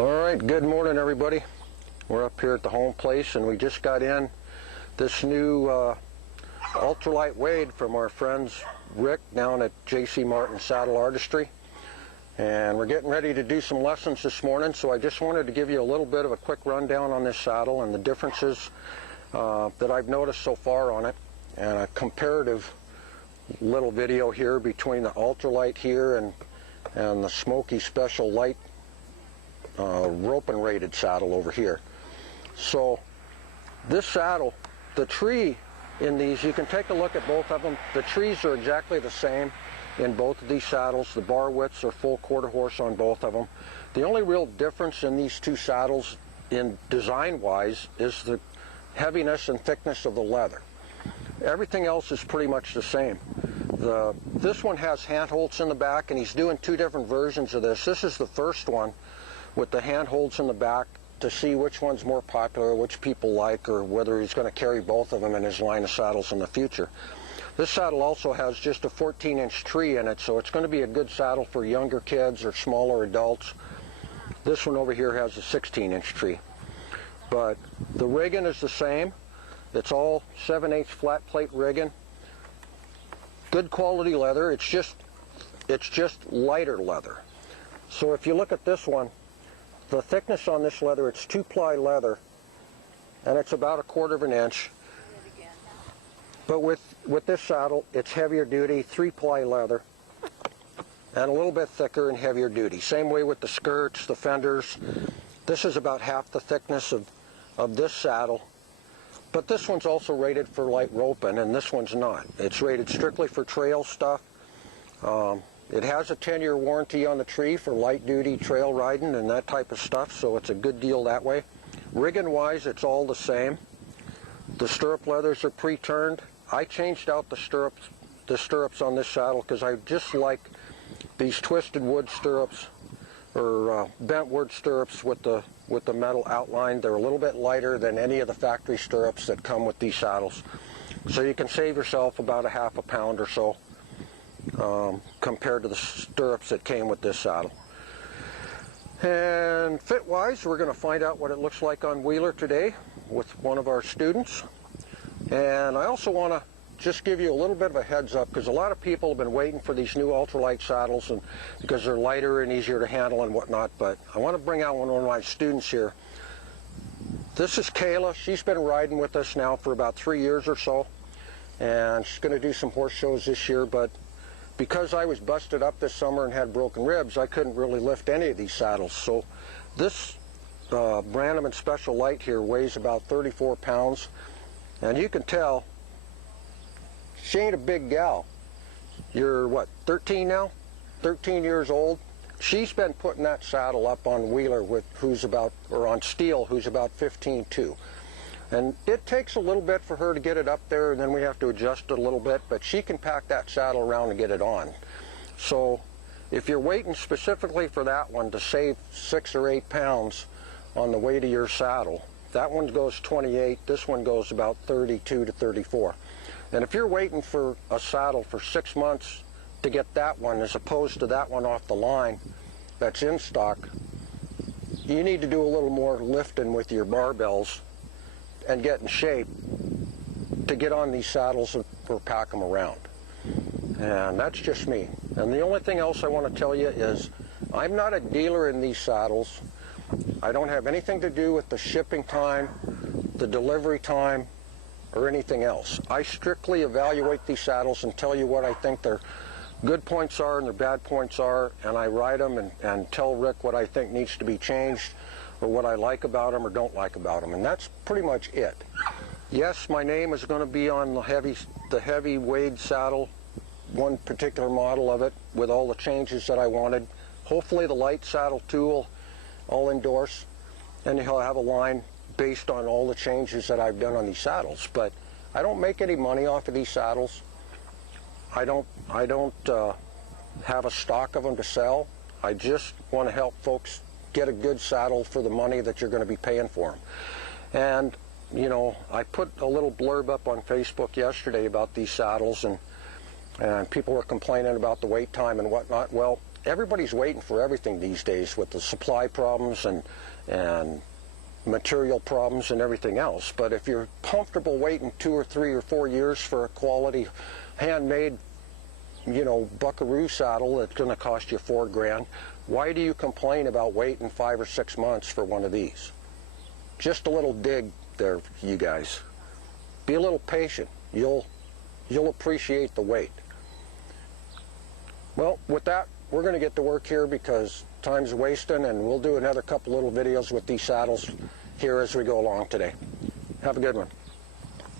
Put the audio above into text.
Alright, good morning everybody. We're up here at the home place and we just got in this new ultralight wade from our friends Rick down at J.C. Martin Saddle Artistry. And we're getting ready to do some lessons this morning, so I just wanted to give you a little bit of a quick rundown on this saddle and the differences that I've noticed so far on it, and a comparative little video here between the ultralight here and the Smokie Special Light rope and rated saddle over here. So this saddle, the tree in these, you can take a look at both of them. The trees are exactly the same in both of these saddles. The bar widths are full quarter horse on both of them. The only real difference in these two saddles in design wise is the heaviness and thickness of the leather. Everything else is pretty much the same. This one has handholds in the back, and he's doing two different versions of this. This is the first one with the handholds in the back to see which one's more popular, which people like, or whether he's going to carry both of them in his line of saddles in the future. This saddle also has just a 14-inch tree in it, so it's going to be a good saddle for younger kids or smaller adults. This one over here has a 16-inch tree. But the rigging is the same. It's all 7/8 flat plate rigging. Good quality leather. It's just lighter leather. So if you look at this one, the thickness on this leather, it's 2-ply leather, and it's about 1/4 inch. But with this saddle, it's heavier duty, 3-ply leather, and a little bit thicker and heavier duty. Same way with the skirts, the fenders. This is about half the thickness of this saddle. But this one's also rated for light roping, and this one's not. It's rated strictly for trail stuff. It has a 10-year warranty on the tree for light-duty trail riding and that type of stuff, so it's a good deal that way. Rigging-wise, it's all the same. The stirrup leathers are pre-turned. I changed out the stirrups on this saddle because I just like these twisted wood stirrups, or bent wood stirrups with the metal outline. They're a little bit lighter than any of the factory stirrups that come with these saddles. So you can save yourself about 1/2 pound or so compared to the stirrups that came with this saddle. And fit-wise, we're going to find out what it looks like on Wheeler today with one of our students. And I also want to just give you a little bit of a heads up, because a lot of people have been waiting for these new ultralight saddles, and because they're lighter and easier to handle and whatnot. But I want to bring out one of my students here. This is Kayla. She's been riding with us now for about 3 years or so, and she's going to do some horse shows this year. But because I was busted up this summer and had broken ribs, I couldn't really lift any of these saddles. So this Brannaman Special Light here weighs about 34 pounds, and you can tell she ain't a big gal. You're what, 13 now? 13 years old. She's been putting that saddle up on Wheeler on Steel, who's about 15 too. And it takes a little bit for her to get it up there, and then we have to adjust it a little bit, but she can pack that saddle around and get it on. So if you're waiting specifically for that one to save 6 or 8 pounds on the weight of your saddle, that one goes 28, this one goes about 32 to 34. And if you're waiting for a saddle for 6 months to get that one, as opposed to that one off the line that's in stock, you need to do a little more lifting with your barbells and get in shape to get on these saddles or pack them around. And that's just me. And the only thing else I want to tell you is I'm not a dealer in these saddles. I don't have anything to do with the shipping time, the delivery time, or anything else. I strictly evaluate these saddles and tell you what I think their good points are and their bad points are, and I ride them and tell Rick what I think needs to be changed, or what I like about them or don't like about them, and that's pretty much it. Yes, my name is going to be on the heavy Wade saddle, one particular model of it, with all the changes that I wanted. Hopefully the light saddle too I'll endorse, and he'll have a line based on all the changes that I've done on these saddles. But I don't make any money off of these saddles. I don't have a stock of them to sell. I just want to help folks get a good saddle for the money that you're going to be paying for them. And you know, I put a little blurb up on Facebook yesterday about these saddles, and people were complaining about the wait time and whatnot. Well, everybody's waiting for everything these days with the supply problems and material problems and everything else. But if you're comfortable waiting 2 or 3 or 4 years for a quality handmade, you know, buckaroo saddle that's going to cost you $4 grand, why do you complain about waiting 5 or 6 months for one of these? Just a little dig there, you guys. Be a little patient. You'll appreciate the wait. Well, with that, we're going to get to work here because time's wasting, and we'll do another couple little videos with these saddles here as we go along today. Have a good one.